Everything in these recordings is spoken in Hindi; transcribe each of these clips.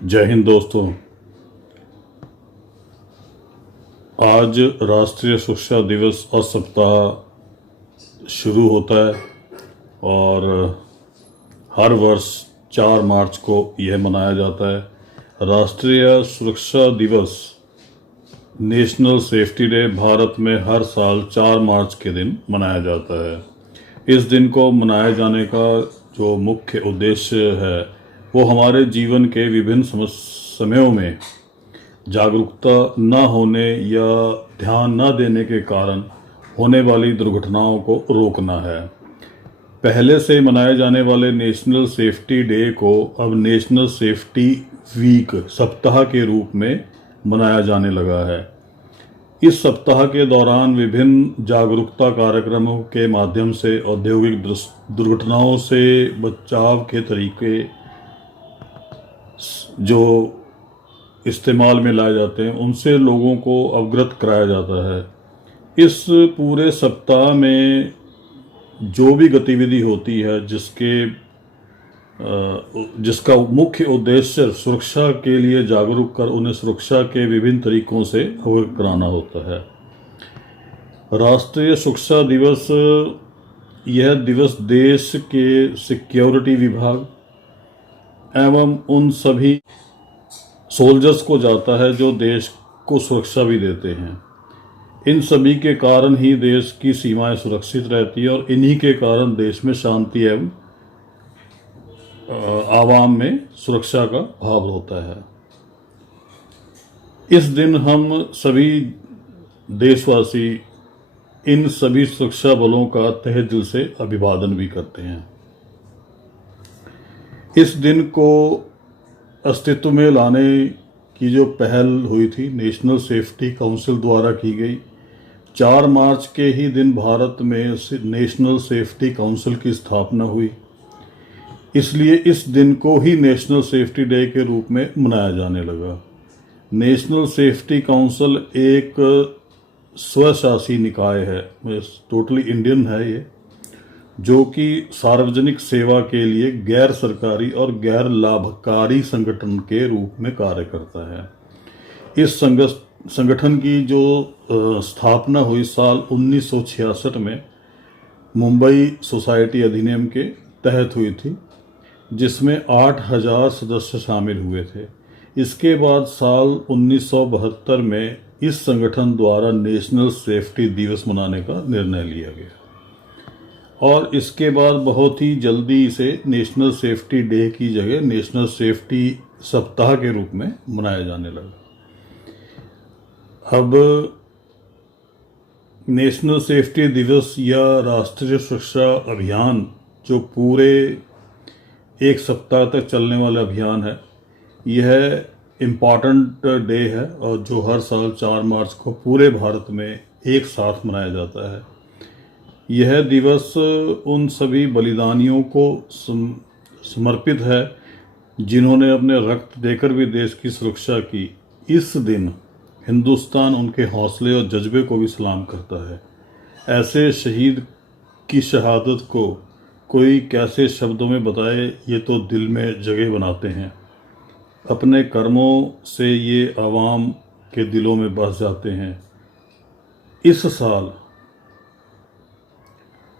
जय हिंद दोस्तों। आज राष्ट्रीय सुरक्षा दिवस और सप्ताह शुरू होता है और हर वर्ष 4 मार्च को यह मनाया जाता है। राष्ट्रीय सुरक्षा दिवस नेशनल सेफ्टी डे भारत में हर साल 4 मार्च के दिन मनाया जाता है। इस दिन को मनाए जाने का जो मुख्य उद्देश्य है वो हमारे जीवन के विभिन्न समयों में जागरूकता न होने या ध्यान न देने के कारण होने वाली दुर्घटनाओं को रोकना है। पहले से मनाए जाने वाले नेशनल सेफ्टी डे को अब नेशनल सेफ्टी वीक सप्ताह के रूप में मनाया जाने लगा है। इस सप्ताह के दौरान विभिन्न जागरूकता कार्यक्रमों के माध्यम से औद्योगिक दुर्घटनाओं से बचाव के तरीके जो इस्तेमाल में लाए जाते हैं उनसे लोगों को अवगत कराया जाता है। इस पूरे सप्ताह में जो भी गतिविधि होती है जिसका मुख्य उद्देश्य सुरक्षा के लिए जागरूक कर उन्हें सुरक्षा के विभिन्न तरीकों से अवगत कराना होता है। राष्ट्रीय सुरक्षा दिवस यह दिवस देश के सिक्योरिटी विभाग एवं उन सभी सोल्जर्स को जाता है जो देश को सुरक्षा भी देते हैं। इन सभी के कारण ही देश की सीमाएं सुरक्षित रहती है और इन्हीं के कारण देश में शांति एवं आवाम में सुरक्षा का भाव होता है। इस दिन हम सभी देशवासी इन सभी सुरक्षा बलों का तहे दिल से अभिवादन भी करते हैं। इस दिन को अस्तित्व में लाने की जो पहल हुई थी नेशनल सेफ्टी काउंसिल द्वारा की गई। 4 मार्च के ही दिन भारत में नेशनल सेफ्टी काउंसिल की स्थापना हुई, इसलिए इस दिन को ही नेशनल सेफ्टी डे के रूप में मनाया जाने लगा। नेशनल सेफ्टी काउंसिल एक स्वशासी निकाय है, टोटली इंडियन है ये, जो कि सार्वजनिक सेवा के लिए गैर सरकारी और गैर लाभकारी संगठन के रूप में कार्य करता है। इस संगठन की जो स्थापना हुई साल 1966 में मुंबई सोसाइटी अधिनियम के तहत हुई थी, जिसमें 8000 सदस्य शामिल हुए थे। इसके बाद साल 1972 में इस संगठन द्वारा नेशनल सेफ्टी दिवस मनाने का निर्णय लिया गया और इसके बाद बहुत ही जल्दी इसे नेशनल सेफ्टी डे की जगह नेशनल सेफ्टी सप्ताह के रूप में मनाया जाने लगा। अब नेशनल सेफ्टी दिवस या राष्ट्रीय सुरक्षा अभियान जो पूरे एक सप्ताह तक चलने वाला अभियान है, यह इम्पॉर्टेंट डे है और जो हर साल 4 मार्च को पूरे भारत में एक साथ मनाया जाता है। यह दिवस उन सभी बलिदानियों को समर्पित है जिन्होंने अपने रक्त देकर भी देश की सुरक्षा की। इस दिन हिंदुस्तान उनके हौसले और जज्बे को भी सलाम करता है। ऐसे शहीद की शहादत को कोई कैसे शब्दों में बताए, ये तो दिल में जगह बनाते हैं। अपने कर्मों से ये आवाम के दिलों में बस जाते हैं। इस साल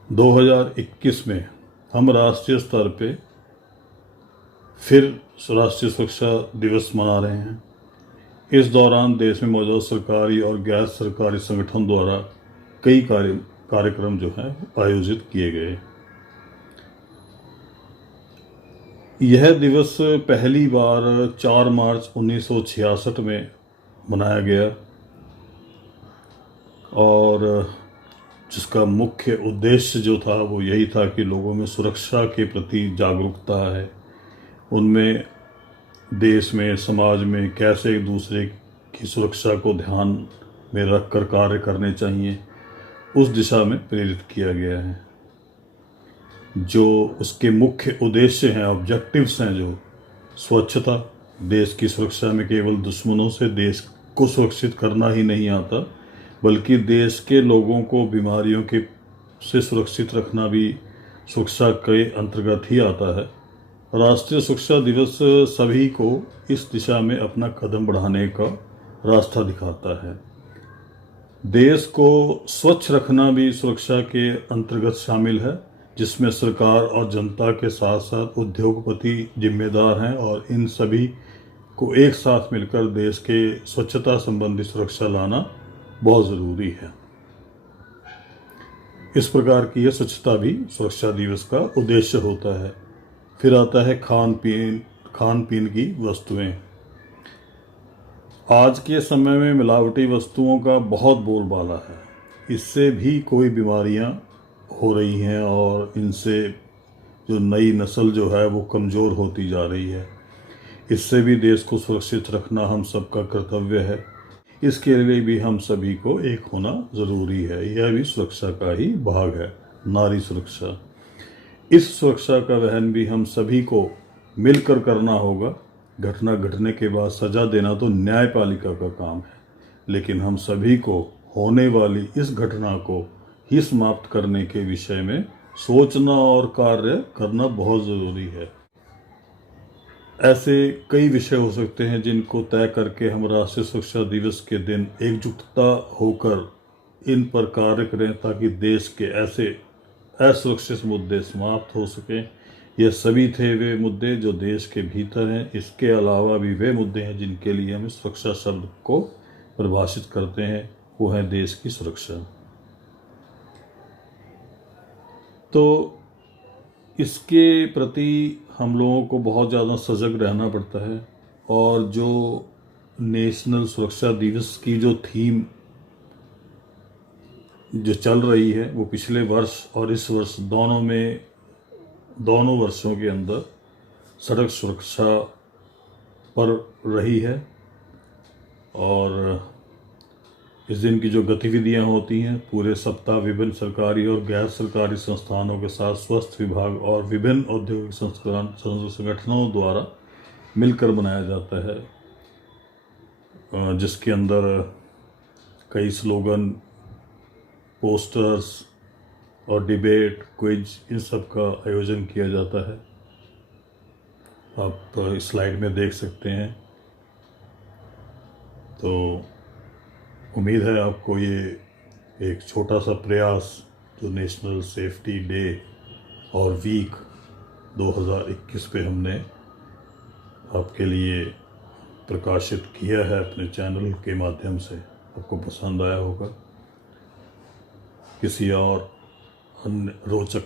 2021 में हम राष्ट्रीय स्तर पे फिर राष्ट्रीय सुरक्षा दिवस मना रहे हैं। इस दौरान देश में मौजूद सरकारी और गैर सरकारी संगठन द्वारा कई कार्यक्रम जो हैं आयोजित किए गए। यह दिवस पहली बार 4 मार्च 1966 में मनाया गया और जिसका मुख्य उद्देश्य जो था वो यही था कि लोगों में सुरक्षा के प्रति जागरूकता है, उनमें देश में समाज में कैसे एक दूसरे की सुरक्षा को ध्यान में रखकर कार्य करने चाहिए, उस दिशा में प्रेरित किया गया है। जो उसके मुख्य उद्देश्य हैं, ऑब्जेक्टिव्स हैं, जो स्वच्छता, देश की सुरक्षा में केवल दुश्मनों से देश को सुरक्षित करना ही नहीं आता बल्कि देश के लोगों को बीमारियों से सुरक्षित रखना भी सुरक्षा के अंतर्गत ही आता है। राष्ट्रीय सुरक्षा दिवस सभी को इस दिशा में अपना कदम बढ़ाने का रास्ता दिखाता है। देश को स्वच्छ रखना भी सुरक्षा के अंतर्गत शामिल है, जिसमें सरकार और जनता के साथ साथ उद्योगपति जिम्मेदार हैं और इन सभी को एक साथ मिलकर देश के स्वच्छता संबंधी सुरक्षा लाना बहुत ज़रूरी है। इस प्रकार की यह स्वच्छता भी सुरक्षा दिवस का उद्देश्य होता है। फिर आता है खान पीन की वस्तुएं। आज के समय में मिलावटी वस्तुओं का बहुत बोलबाला है। इससे भी कोई बीमारियां हो रही हैं और इनसे जो नई नस्ल जो है वो कमज़ोर होती जा रही है। इससे भी देश को सुरक्षित रखना हम सबका कर्तव्य है। इसके लिए भी हम सभी को एक होना ज़रूरी है। यह भी सुरक्षा का ही भाग है, नारी सुरक्षा। इस सुरक्षा का वहन भी हम सभी को मिलकर करना होगा। घटना घटने के बाद सज़ा देना तो न्यायपालिका का काम है, लेकिन हम सभी को होने वाली इस घटना को ही समाप्त करने के विषय में सोचना और कार्य करना बहुत ज़रूरी है। ऐसे कई विषय हो सकते हैं जिनको तय करके हम राष्ट्रीय सुरक्षा दिवस के दिन एकजुटता होकर इन पर कार्य करें, ताकि देश के ऐसे असुरक्षित मुद्दे समाप्त हो सकें। यह सभी थे वे मुद्दे जो देश के भीतर हैं। इसके अलावा भी वे मुद्दे हैं जिनके लिए हम सुरक्षा शब्द को परिभाषित करते हैं, वो है देश की सुरक्षा। तो इसके प्रति हम लोगों को बहुत ज़्यादा सजग रहना पड़ता है। और जो नेशनल सुरक्षा दिवस की जो थीम जो चल रही है वो पिछले वर्ष और इस वर्ष दोनों वर्षों के अंदर सड़क सुरक्षा पर रही है। और इस दिन की जो गतिविधियां होती हैं, पूरे सप्ताह विभिन्न सरकारी और गैर सरकारी संस्थानों के साथ स्वास्थ्य विभाग और विभिन्न औद्योगिक संगठनों द्वारा मिलकर बनाया जाता है, जिसके अंदर कई स्लोगन, पोस्टर्स और डिबेट, क्विज, इन सब का आयोजन किया जाता है। आप इस स्लाइड में देख सकते हैं। तो उम्मीद है आपको ये एक छोटा सा प्रयास जो नेशनल सेफ्टी डे और वीक 2021 पे हमने आपके लिए प्रकाशित किया है अपने चैनल के माध्यम से, आपको पसंद आया होगा। किसी और अन्य रोचक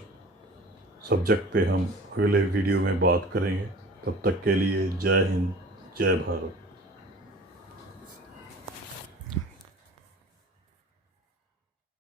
सब्जेक्ट पे हम अगले वीडियो में बात करेंगे। तब तक के लिए जय हिंद, जय भारत।